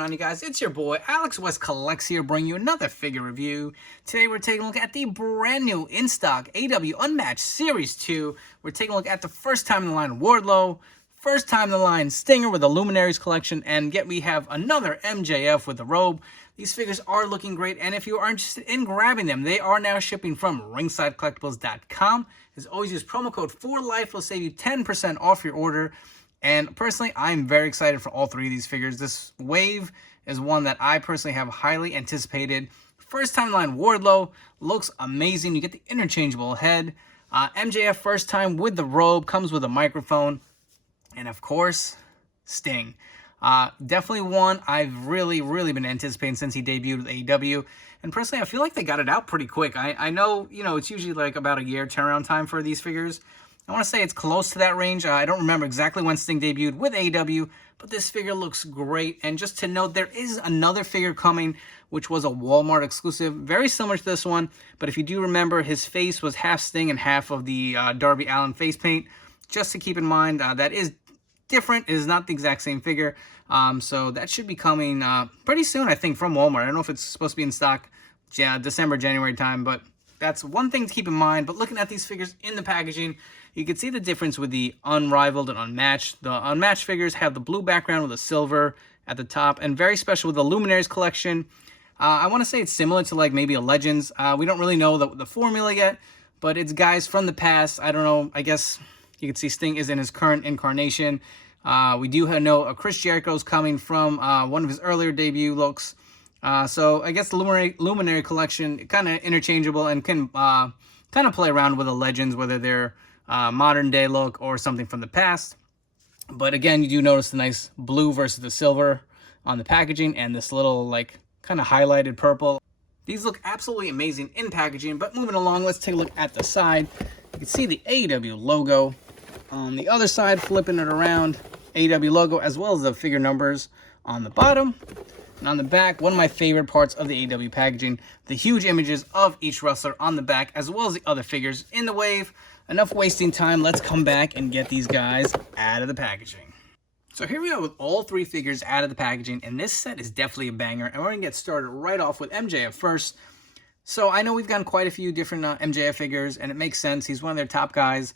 going on, you guys? It's your boy, Alex West Collects here, bringing you another figure review. Today, we're taking a look at the brand new in-stock AEW Unmatched Series 2. We're taking a look at the first time in the line Wardlow, first time in the line Stinger with the Luminaries collection, and yet we have another MJF with the robe. These figures are looking great, and if you are interested in grabbing them, they are now shipping from ringsidecollectibles.com. As always, use promo code 4LIFE. Will save you 10% off your order. And personally, I'm very excited for all three of these figures. This wave is one that I personally have highly anticipated. First time line Wardlow looks amazing. You get the interchangeable head. MJF first time with the robe, comes with a microphone. And of course, Sting. Definitely one I've really been anticipating since he debuted with AEW. And personally, I feel like they got it out pretty quick. I know, it's usually like about a year turnaround time for these figures. I want to say it's close to that range. I don't remember exactly when Sting debuted with AEW, but this figure looks great. And just to note, there is another figure coming, which was a Walmart exclusive, very similar to this one. But if you do remember, his face was half Sting and half of the Darby Allin face paint. Just to keep in mind, that is different. It is not the exact same figure. So that should be coming pretty soon, I think, from Walmart. I don't know if it's supposed to be in stock December, January time, but that's one thing to keep in mind. But looking at these figures in the packaging, you can see the difference with the Unrivaled and Unmatched. The Unmatched figures have the blue background with a silver at the top, and very special with the Luminaries collection. I want to say it's similar to like maybe a Legends. We don't really know the formula yet, but it's guys from the past. I don't know. I guess you can see Sting is in his current incarnation. We do know Chris Jericho's coming from one of his earlier debut looks. So I guess the Luminary collection kind of interchangeable and can kind of play around with the Legends, whether they're modern day look or something from the past. But again, you do notice the nice blue versus the silver on the packaging and this little like kind of highlighted purple. These look absolutely amazing in packaging. But moving along, let's take a look at the side. You can see the AEW logo. On the other side, flipping it around, AEW logo as well as the figure numbers on the bottom. And on the back, one of my favorite parts of the AEW packaging, the huge images of each wrestler on the back, as well as the other figures in the wave. Enough wasting time, let's come back and get these guys out of the packaging. So here we are with all three figures out of the packaging, and this set is definitely a banger. And we're going to get started right off with MJF first. So I know we've gotten quite a few different MJF figures, and it makes sense. He's one of their top guys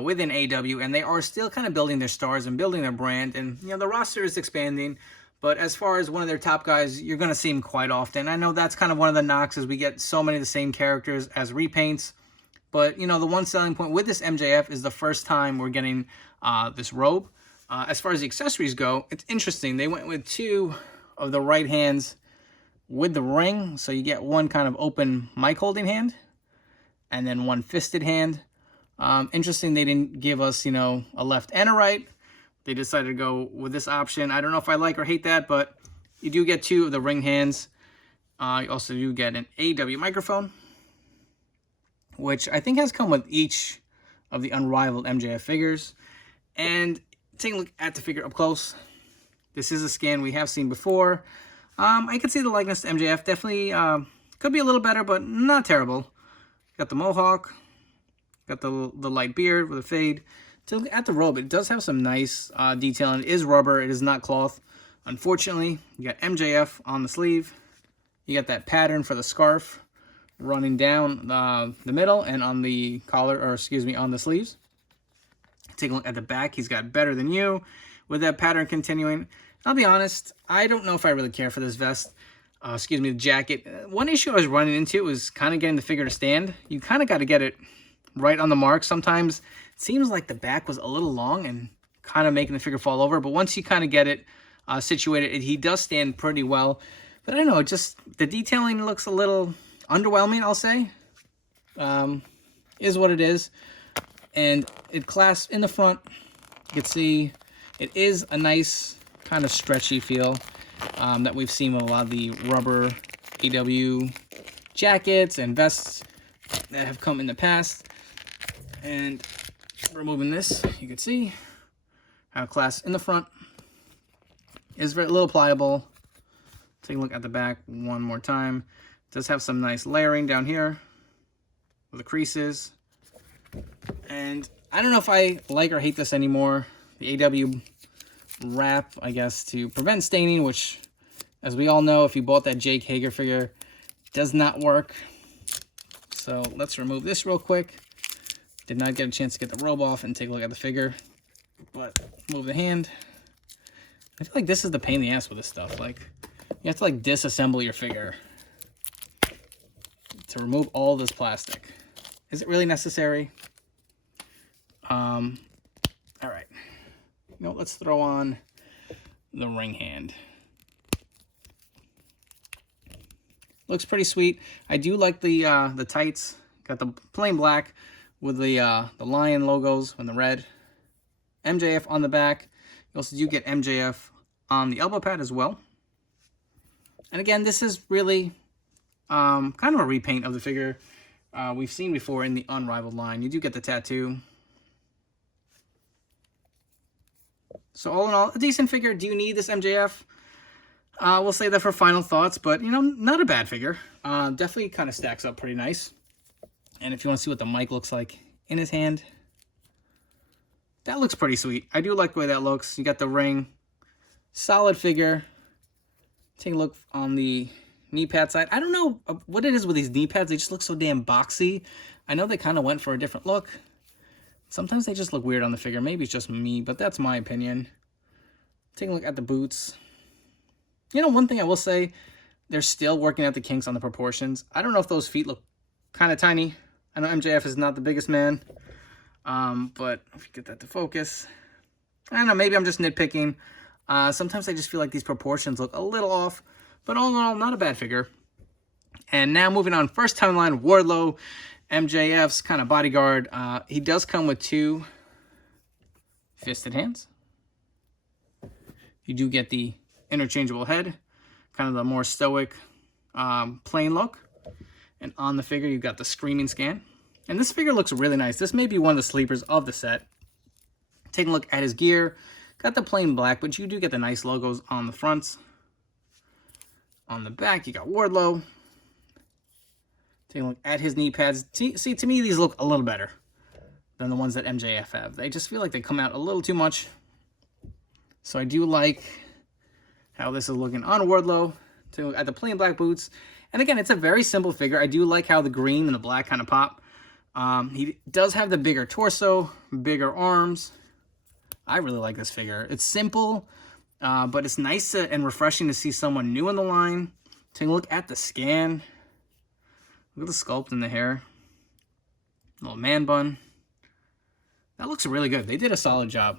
within AEW, and they are still kind of building their stars and building their brand. And, the roster is expanding. But as far as one of their top guys, you're going to see him quite often. I know that's kind of one of the knocks is we get so many of the same characters as repaints. But, the one selling point with this MJF is the first time we're getting this robe. As far as the accessories go, it's interesting. They went with two of the right hands with the ring. So you get one kind of open mic holding hand and then one fisted hand. Interesting they didn't give us, a left and a right. They decided to go with this option. I don't know if I like or hate that, but you do get two of the ring hands. You also do get an AEW microphone, which I think has come with each of the Unrivaled MJF figures. And taking a look at the figure up close, this is a scan we have seen before. I can see the likeness to MJF. Definitely could be a little better, but not terrible. Got the mohawk, got the light beard with a fade. To look at the robe, it does have some nice detail, and it is rubber. It is not cloth. Unfortunately, you got MJF on the sleeve. You got that pattern for the scarf running down the middle and on the collar, or excuse me, on the sleeves. Take a look at the back. He's got Better Than You with that pattern continuing. I'll be honest, I don't know if I really care for this vest. The jacket. One issue I was running into was kind of getting the figure to stand. You kind of got to get it right on the mark. Sometimes it seems like the back was a little long and kind of making the figure fall over. But once you kind of get it situated, he does stand pretty well. But I don't know, just the detailing looks a little underwhelming, I'll say. Is what it is. And it clasps in the front. You can see it is a nice kind of stretchy feel that we've seen with a lot of the rubber AEW jackets and vests that have come in the past. And removing this, you can see how clasp in the front is very little pliable. Take a look at the back one more time. It does have some nice layering down here with the creases. And I don't know if I like or hate this anymore. The AEW wrap, I guess, to prevent staining, which As we all know, if you bought that Jake Hager figure, it does not work. So let's remove this real quick. Did not get a chance to get the robe off and take a look at the figure. But move the hand. I feel like this is the pain in the ass with this stuff. Like, you have to like disassemble your figure to remove all this plastic. Is it really necessary? All right. You know, let's throw on the ring hand. Looks pretty sweet. I do like the tights. Got the plain black with the lion logos and the red. MJF on the back. You also do get MJF on the elbow pad as well. And again, this is really kind of a repaint of the figure we've seen before in the Unrivaled line. You do get the tattoo. So all in all, a decent figure. Do you need this MJF? We'll say that for final thoughts, but, you know, not a bad figure. Definitely kind of stacks up pretty nice. And if you want to see what the mic looks like in his hand, that looks pretty sweet. I do like the way that looks. You got the ring. Solid figure. Take a look on the knee pad side. I don't know what it is with these knee pads. They just look so damn boxy. I know they kind of went for a different look. Sometimes they just look weird on the figure. Maybe it's just me, but that's my opinion. Take a look at the boots. You know, one thing I will say, they're still working out the kinks on the proportions. I don't know if those feet look kind of tiny. I know MJF is not the biggest man, but if you get that to focus, I don't know, maybe I'm just nitpicking. Sometimes I just feel like these proportions look a little off, but all in all, not a bad figure. And now moving on, first time line, Wardlow, MJF's kind of bodyguard. He does come with 2 fisted hands. You do get the interchangeable head, kind of the more stoic, plain look. And on the figure, you've got the screaming scan. And this figure looks really nice. This may be one of the sleepers of the set. Taking a look at his gear. Got the plain black, but you do get the nice logos on the fronts. On the back, you got Wardlow. Taking a look at his knee pads. See, to me, these look a little better than the ones that MJF have. They just feel like they come out a little too much. So I do like how this is looking on Wardlow. At the plain black boots. And again, it's a very simple figure. I do like how the green and the black kind of pop. He does have the bigger torso, bigger arms. I really like this figure. It's simple, but it's nice and refreshing to see someone new in the line. Take a look at the scan. Look at the sculpt in the hair. Little man bun. That looks really good. They did a solid job.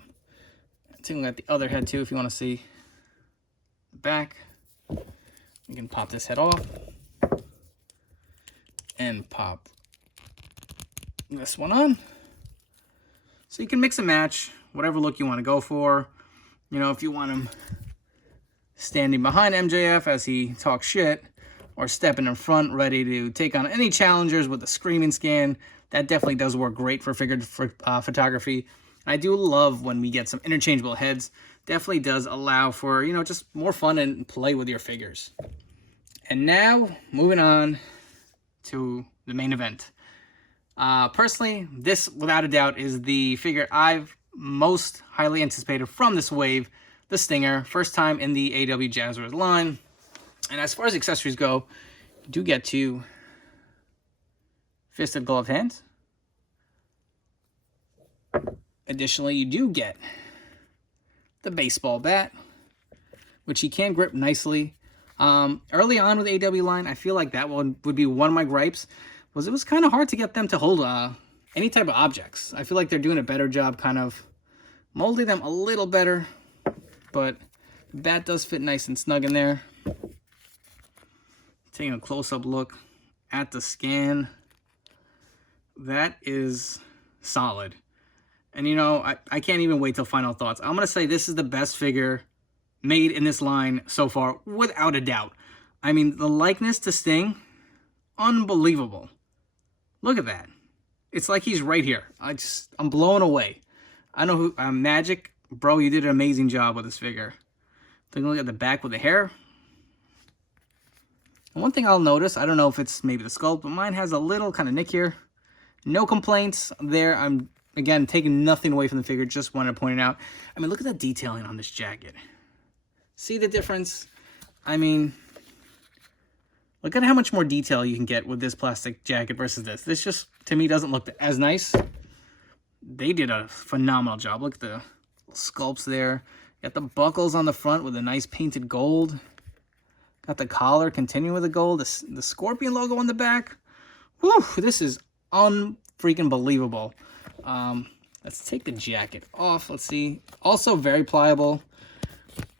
Take a look at the other head too if you want to see the back. You can pop this head off and pop this one on. So you can mix and match whatever look you want to go for. You know, if you want him standing behind MJF as he talks shit, or stepping in front ready to take on any challengers with the screaming scan, that definitely does work great for figure photography. I do love when we get some interchangeable heads. Definitely does allow for, you know, just more fun and play with your figures. And now, moving on to the main event. Personally, this, without a doubt, is the figure I've most highly anticipated from this wave, the Stinger. First time in the AEW Jazwares line. And as far as accessories go, you do get 2 fisted gloved hands. Additionally, you do get the baseball bat, which he can grip nicely. Early on with the AEW line, I feel like that one would be one of my gripes, was it was kind of hard to get them to hold any type of objects. I feel like they're doing a better job kind of molding them a little better, but the bat does fit nice and snug in there. Taking a close-up look at the scan. That is solid. And, you know, I can't even wait till final thoughts. I'm going to say this is the best figure made in this line so far, without a doubt. I mean, the likeness to Sting, unbelievable. Look at that. It's like he's right here. I'm blown away. I know who, Magic, bro, you did an amazing job with this figure. Take a look at the back with the hair. And one thing I'll notice, I don't know if it's maybe the sculpt, but mine has a little kind of nick here. No complaints there. I'm, again, taking nothing away from the figure. Just wanted to point it out. I mean, look at that detailing on this jacket. See the difference? I mean, look at how much more detail you can get with this plastic jacket versus this. This just, to me, doesn't look as nice. They did a phenomenal job. Look at the sculpts there. Got the buckles on the front with a nice painted gold. Got the collar continuing with the gold. The Scorpion logo on the back. Whew, this is unfreaking believable. Let's take the jacket off. Let's see. Also very pliable.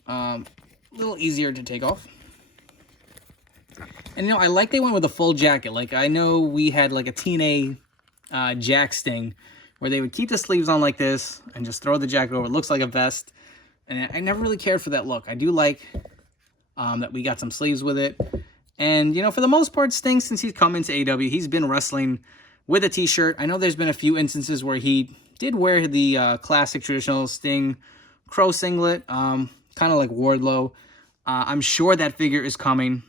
A little easier to take off. And, you know, I like they went with a full jacket. Like, I know we had, like, a TNA Jack Sting where they would keep the sleeves on like this and just throw the jacket over. It looks like a vest. And I never really cared for that look. I do like that we got some sleeves with it. And, you know, for the most part, Sting, since he's come into AEW, he's been wrestling with a t-shirt. I know there's been a few instances where he did wear the classic traditional Sting Crow singlet, kind of like Wardlow. I'm sure that figure is coming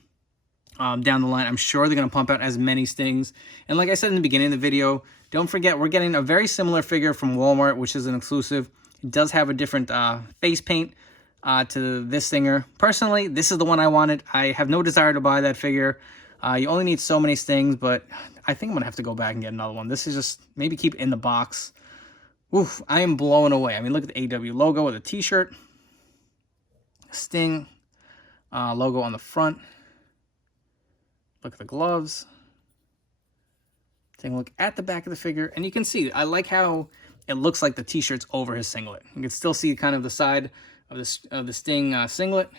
down the line. I'm sure they're going to pump out as many Stings. And like I said in the beginning of the video, don't forget, we're getting a very similar figure from Walmart, which is an exclusive. It does have a different face paint to this Stinger. Personally, this is the one I wanted. I have no desire to buy that figure. You only need so many Stings, but I think I'm going to have to go back and get another one. This is just, maybe keep it in the box. Oof, I am blown away. I mean, look at the AEW logo with a t-shirt. Sting logo on the front. Look at the gloves. Taking a look at the back of the figure. And you can see, I like how it looks like the t-shirt's over his singlet. You can still see kind of the side of the Sting singlet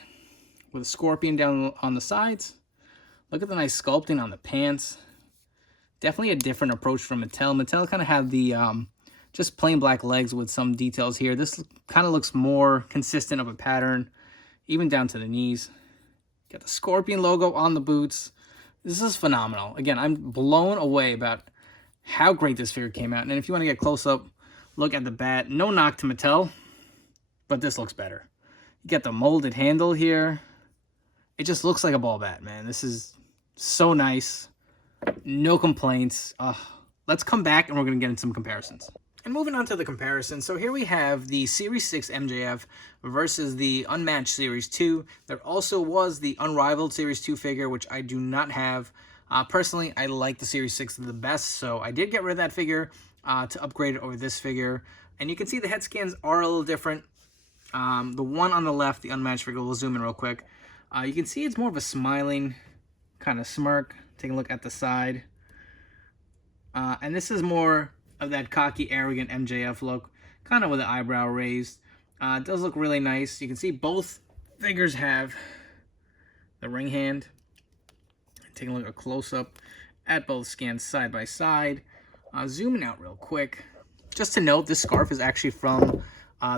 with a scorpion down on the sides. Look at the nice sculpting on the pants. Definitely a different approach from Mattel. Mattel kind of had the just plain black legs with some details here. This kind of looks more consistent of a pattern, even down to the knees. Got the scorpion logo on the boots. This is phenomenal. Again, I'm blown away about how great this figure came out. And if you want to get close up, look at the bat. No knock to Mattel, but this looks better. You got the molded handle here. It just looks like a ball bat, man. This is so nice. No complaints. Let's come back and we're going to get into some comparisons. And moving on to the comparison, so here we have the Series 6 MJF versus the Unmatched Series 2. There also was the Unrivaled Series 2 figure, which I do not have. Personally, I like the Series 6 the best, so I did get rid of that figure to upgrade it over this figure. And you can see the head scans are a little different. The one on the left, the Unmatched figure, we'll zoom in real quick. You can see it's more of a smiling kind of smirk. Take a look at the side. And this is more of that cocky, arrogant MJF look, kind of with the eyebrow raised. It does look really nice. You can see both figures have the ring hand. Taking a look at a close-up at both scans side by side. Zooming out real quick. Just to note, this scarf is actually from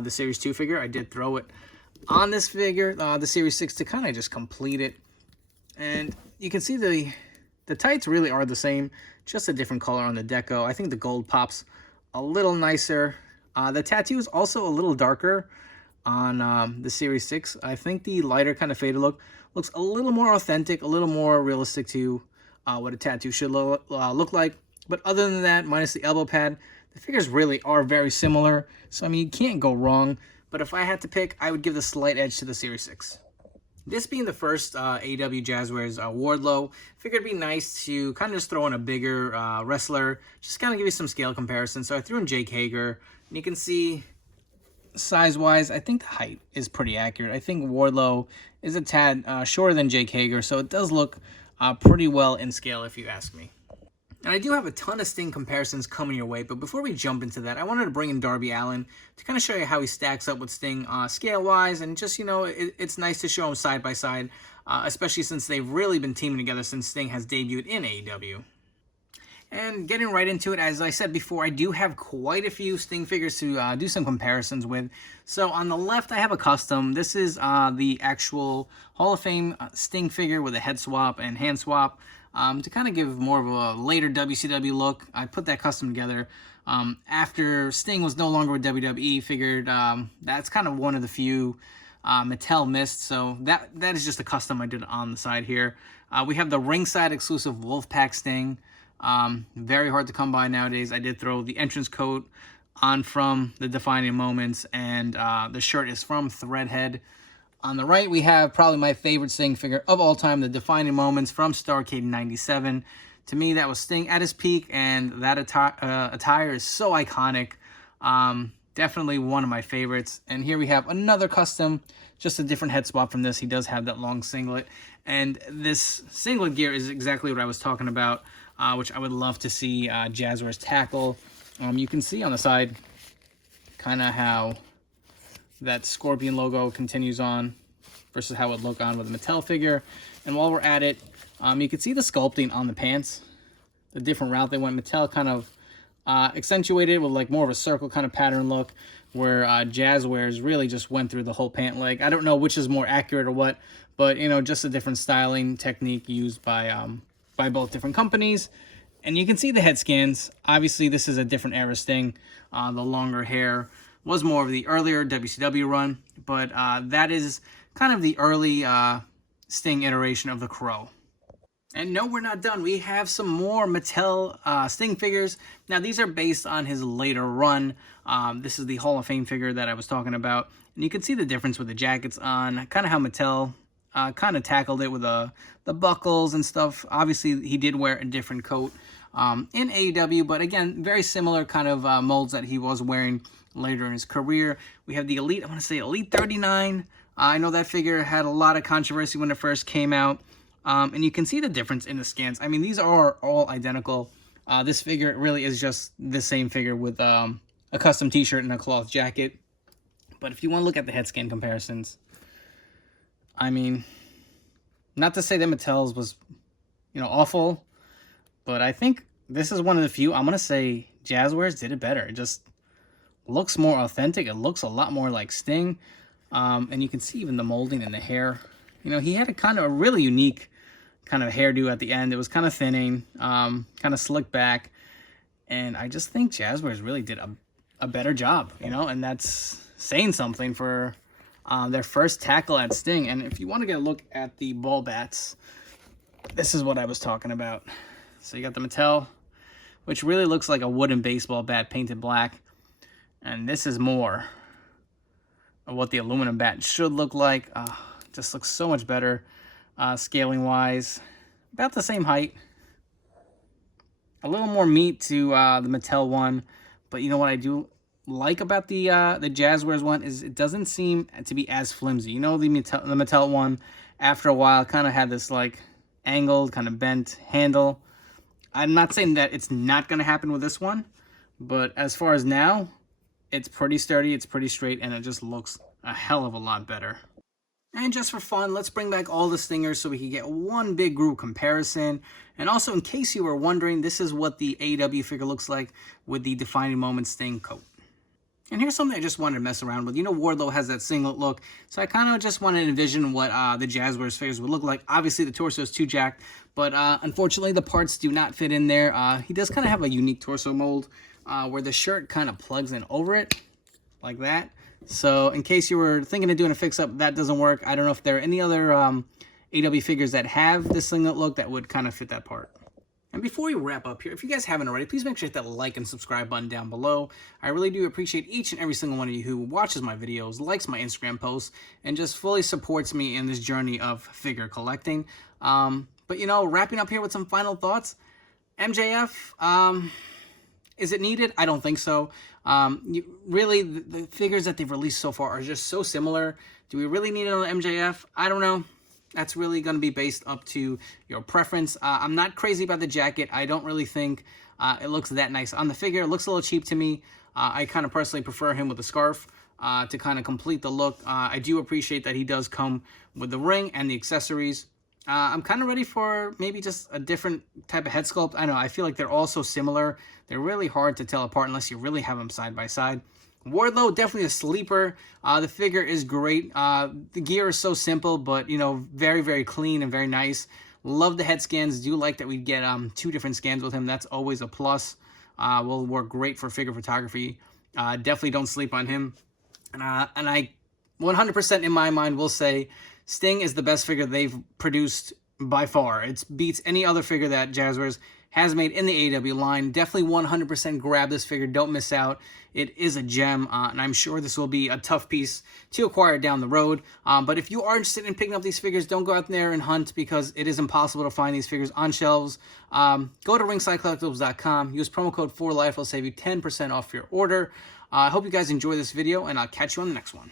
the Series 2 figure. I did throw it on this figure, the Series 6, to kind of just complete it. And you can see the tights really are the same, just a different color on the deco. I think the gold pops a little nicer. The tattoo is also a little darker on the Series 6. I think the lighter kind of faded look looks a little more authentic, a little more realistic to what a tattoo should look like. But other than that, minus the elbow pad, the figures really are very similar. So, I mean, you can't go wrong. But if I had to pick, I would give the slight edge to the Series 6. This being the first AEW Jazwares Wardlow, figured it'd be nice to kind of just throw in a bigger wrestler, just kind of give you some scale comparison. So I threw in Jake Hager, and you can see size-wise, I think the height is pretty accurate. I think Wardlow is a tad shorter than Jake Hager, so it does look pretty well in scale if you ask me. And I do have a ton of Sting comparisons coming your way, but before we jump into that, I wanted to bring in Darby Allin to kind of show you how he stacks up with Sting scale-wise, and just, you know, it's nice to show him side by side, especially since they've really been teaming together since Sting has debuted in AEW. And getting right into it, as I said before, I do have quite a few Sting figures to do some comparisons with. So on the left, I have a custom. This is the actual Hall of Fame Sting figure with a head swap and hand swap. To kind of give more of a later WCW look, I put that custom together after Sting was no longer with WWE. Figured that's kind of one of the few Mattel missed, so that is just a custom I did on the side here. We have the ringside exclusive Wolfpack Sting. Very hard to come by nowadays. I did throw the entrance coat on from the Defining Moments, and the shirt is from Threadhead. On the right, we have probably my favorite Sting figure of all time, the Defining Moments from Starrcade '97. To me, that was Sting at his peak, and that attire is so iconic. Definitely one of my favorites. And here we have another custom, just a different head swap from this. He does have that long singlet. And this singlet gear is exactly what I was talking about, which I would love to see Jazwares tackle. You can see on the side kind of how that Scorpion logo continues on versus how it would look on with a Mattel figure. And while we're at it, you can see the sculpting on the pants, the different route they went. Mattel kind of accentuated with like more of a circle kind of pattern look, where Jazwares really just went through the whole pant leg. I don't know which is more accurate or what, but you know, just a different styling technique used by both different companies. And you can see the head scans. Obviously, this is a different era Sting. The longer hair was more of the earlier WCW run, but that is kind of the early Sting iteration of the Crow. And no, we're not done. We have some more Mattel Sting figures. Now, these are based on his later run. This is the Hall of Fame figure that I was talking about. And you can see the difference with the jackets on, kind of how Mattel kind of tackled it with the buckles and stuff. Obviously, he did wear a different coat in AEW, but again, very similar kind of molds that he was wearing later in his career. We have the Elite, I want to say Elite 39. I know that figure had a lot of controversy when it first came out. And you can see the difference in the scans. I mean, these are all identical. This figure really is just the same figure with a custom t-shirt and a cloth jacket. But if you want to look at the head scan comparisons, I mean, not to say that Mattel's was, you know, awful, but I think this is one of the few, I'm going to say Jazwares did it better. It just looks more authentic. It looks a lot more like Sting. And you can see even the molding and the hair. You know, he had a kind of a really unique kind of hairdo at the end. It was kind of thinning, kind of slicked back. And I just think Jazwares really did a better job, you know, and that's saying something for their first tackle at Sting. And if you want to get a look at the ball bats, this is what I was talking about. So you got the Mattel, which really looks like a wooden baseball bat painted black. And this is more of what the aluminum bat should look like. Just looks so much better scaling wise. About the same height. A little more meat to the Mattel one. But you know what I do like about the Jazwares one is it doesn't seem to be as flimsy. You know, the Mattel one, after a while, kind of had this like angled, kind of bent handle. I'm not saying that it's not going to happen with this one, but as far as now, it's pretty sturdy, it's pretty straight, and it just looks a hell of a lot better. And just for fun, let's bring back all the Stingers so we can get one big group comparison. And also, in case you were wondering, this is what the AEW figure looks like with the Defining Moment Sting coat. And here's something I just wanted to mess around with. You know, Wardlow has that singlet look, so I kind of just wanted to envision what the Jazwares figures would look like. Obviously, the torso is too jacked, but unfortunately, the parts do not fit in there. He does kind of have a unique torso mold where the shirt kind of plugs in over it, like that. So in case you were thinking of doing a fix-up, that doesn't work. I don't know if there are any other AEW figures that have this singlet look that would kind of fit that part. And before we wrap up here, if you guys haven't already, please make sure to hit that like and subscribe button down below. I really do appreciate each and every single one of you who watches my videos, likes my Instagram posts, and just fully supports me in this journey of figure collecting. But, you know, wrapping up here with some final thoughts. MJF, is it needed? I don't think so. Really, the figures that they've released so far are just so similar. Do we really need another MJF? I don't know. That's really going to be based up to your preference. I'm not crazy about the jacket. I don't really think it looks that nice on the figure. It looks a little cheap to me. I kind of personally prefer him with a scarf to kind of complete the look. I do appreciate that he does come with the ring and the accessories. I'm kind of ready for maybe just a different type of head sculpt. I don't know. I feel like they're all so similar. They're really hard to tell apart unless you really have them side by side. Wardlow, definitely a sleeper. The figure is great. The gear is so simple, but, you know, very, very clean and very nice. Love the head scans. Do like that we get 2 different scans with him. That's always a plus. Will work great for figure photography. Definitely don't sleep on him. And I 100% in my mind will say Sting is the best figure they've produced by far. It beats any other figure that Jazwares has made in the AEW line. Definitely 100% grab this figure. Don't miss out. It is a gem, and I'm sure this will be a tough piece to acquire down the road. But if you are interested in picking up these figures, don't go out there and hunt, because it is impossible to find these figures on shelves. Go to ringsidecollectibles.com. Use promo code 4LIFE. It'll save you 10% off your order. I hope you guys enjoy this video, and I'll catch you on the next one.